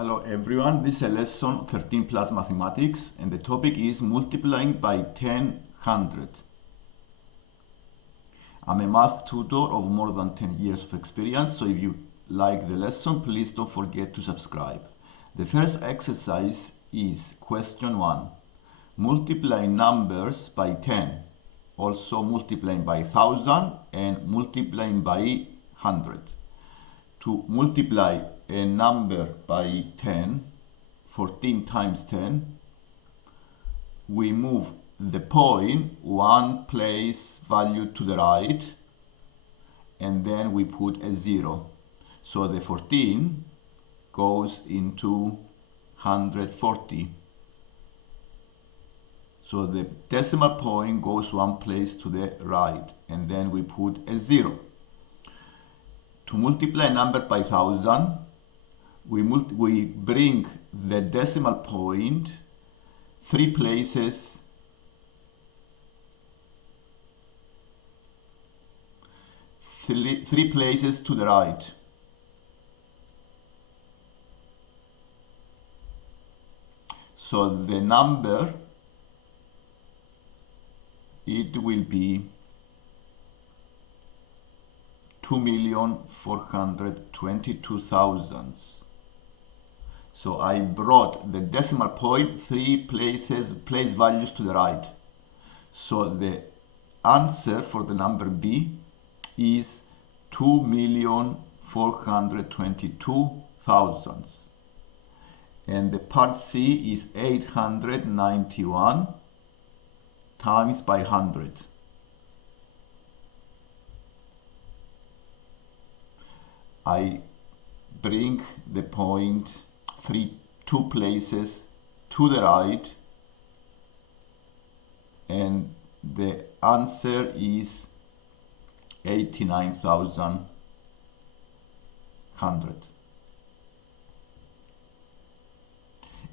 Hello everyone, this is a lesson 13 plus mathematics and the topic is multiplying by 100. I'm a math tutor of more than 10 years of experience, so if you like the lesson, please don't forget to subscribe. The first exercise is question 1. Multiply numbers by 10, also multiplying by 1000 and multiplying by 100. To multiply a number by 10, 14 times 10, we move the point one place value to the right and then we put a 0. So the 14 goes into 140. So the decimal point goes one place to the right and then we put a 0. To multiply a number by 1000, we bring the decimal point 3 places to the right. So the number, it will be 2,422,000. So I brought the decimal point 3 place values to the right. So the answer for the number B is 2,422,000. And the part C is 891 times by 100. I bring the point 2 places to the right and the answer is 89,100.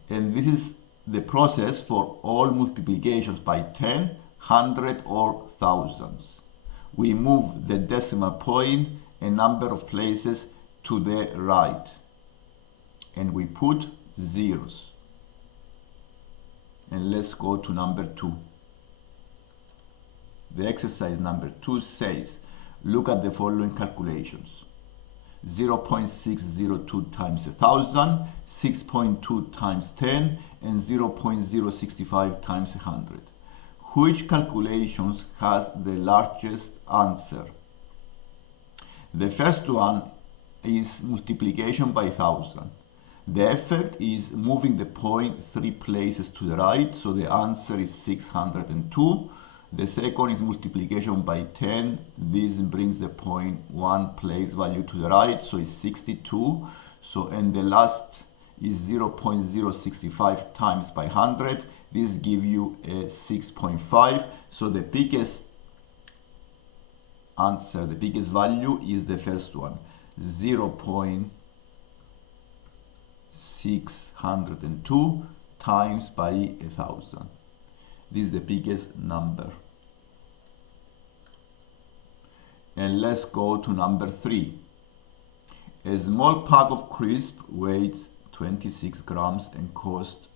And this is the process for all multiplications by 10, 100 or thousands. We move the decimal point a number of places to the right and we put zeros. And let's go to number 2. The exercise number 2 says, look at the following calculations. 0.602 times 1000, 6.2 times 10, and 0.065 times 100. Which calculations has the largest answer? The first one is multiplication by 1000. The effect is moving the point 3 places to the right, so the answer is 602. The second is multiplication by 10. This brings the point 1 place value to the right, so it's 62. So, and the last is 0.065 times by 100. This gives you a 6.5. So the biggest answer, the biggest value is the first one, 0.602 times by 1000. This is the biggest number. And let's go to number 3. A small pack of crisps weighs 26 grams and costs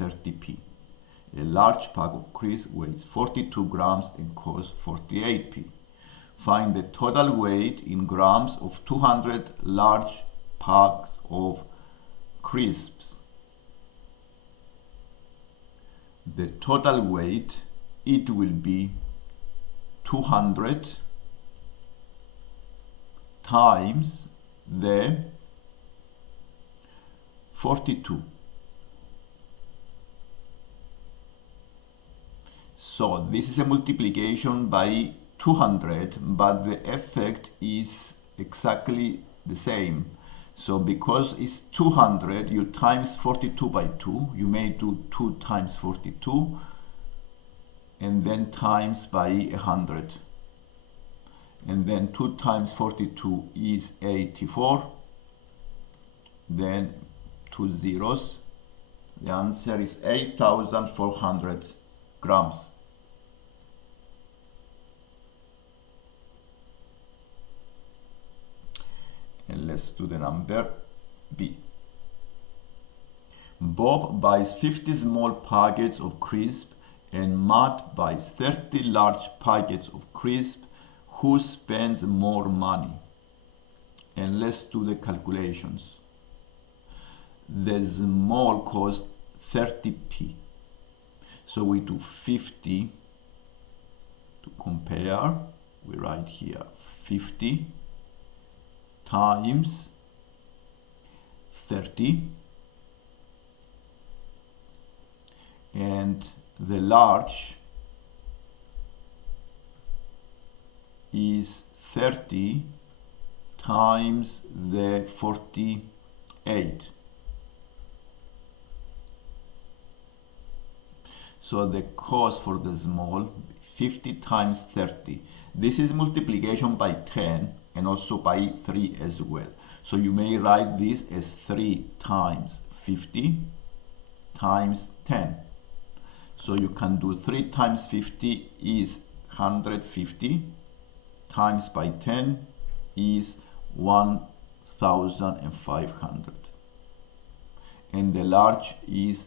30p. A large pack of crisps weighs 42 grams and costs 48p. Find the total weight in grams of 200 large packs of crisps. The total weight, it will be 200 times the 42. So this is a multiplication by 200, but the effect is exactly the same. So because it's 200, you times 42 by 2, you may do 2 times 42, and then times by 100. And then 2 times 42 is 84, then 2 zeros. The answer is 8,400 grams. And let's do the number B. Bob buys 50 small packets of crisp and Matt buys 30 large packets of crisp. Who spends more money? And let's do the calculations. The small cost 30p. So we do 50 to compare. We write here 50 times 30, and the large is 30 times the 48. So the cost for the small, 50 times 30. This is multiplication by 10 and also by 3 as well. So you may write this as 3 times 50 times 10. So you can do 3 times 50 is 150 times by 10 is 1,500. And the large is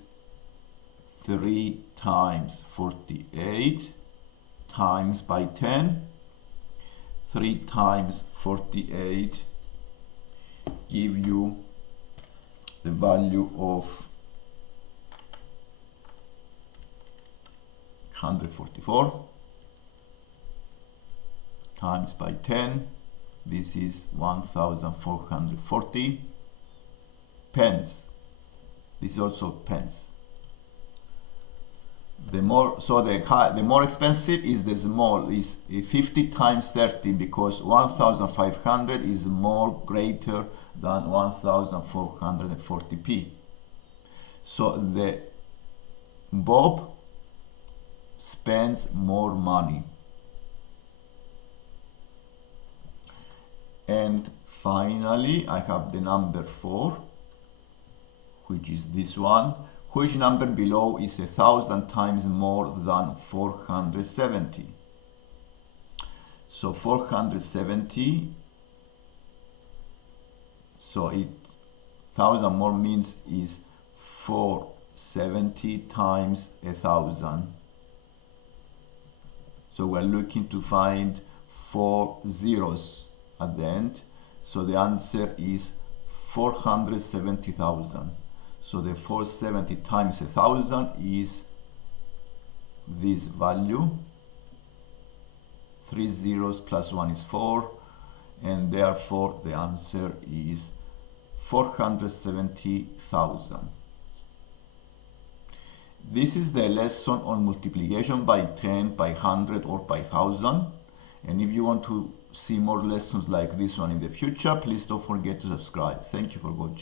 3 times 48 times by 10. 3 times 48 give you the value of 144 times by 10. This is 1,440 pence. This is also pence. The more expensive is the small, is 50 times 30, because 1,500 is more greater than 1,440p. So the Bob spends more money. And finally, I have the number 4, which is this one. Which number below is 1,000 times more than 470? So 470, so 1,000 more means is 470 times 1,000. So we're looking to find 4 zeros at the end. So the answer is 470,000. So the 470 times 1,000 is this value. 3 zeros plus 1 is 4, and therefore the answer is 470,000. This is the lesson on multiplication by 10, by 100, or by 1,000. And if you want to see more lessons like this one in the future, please don't forget to subscribe. Thank you for watching.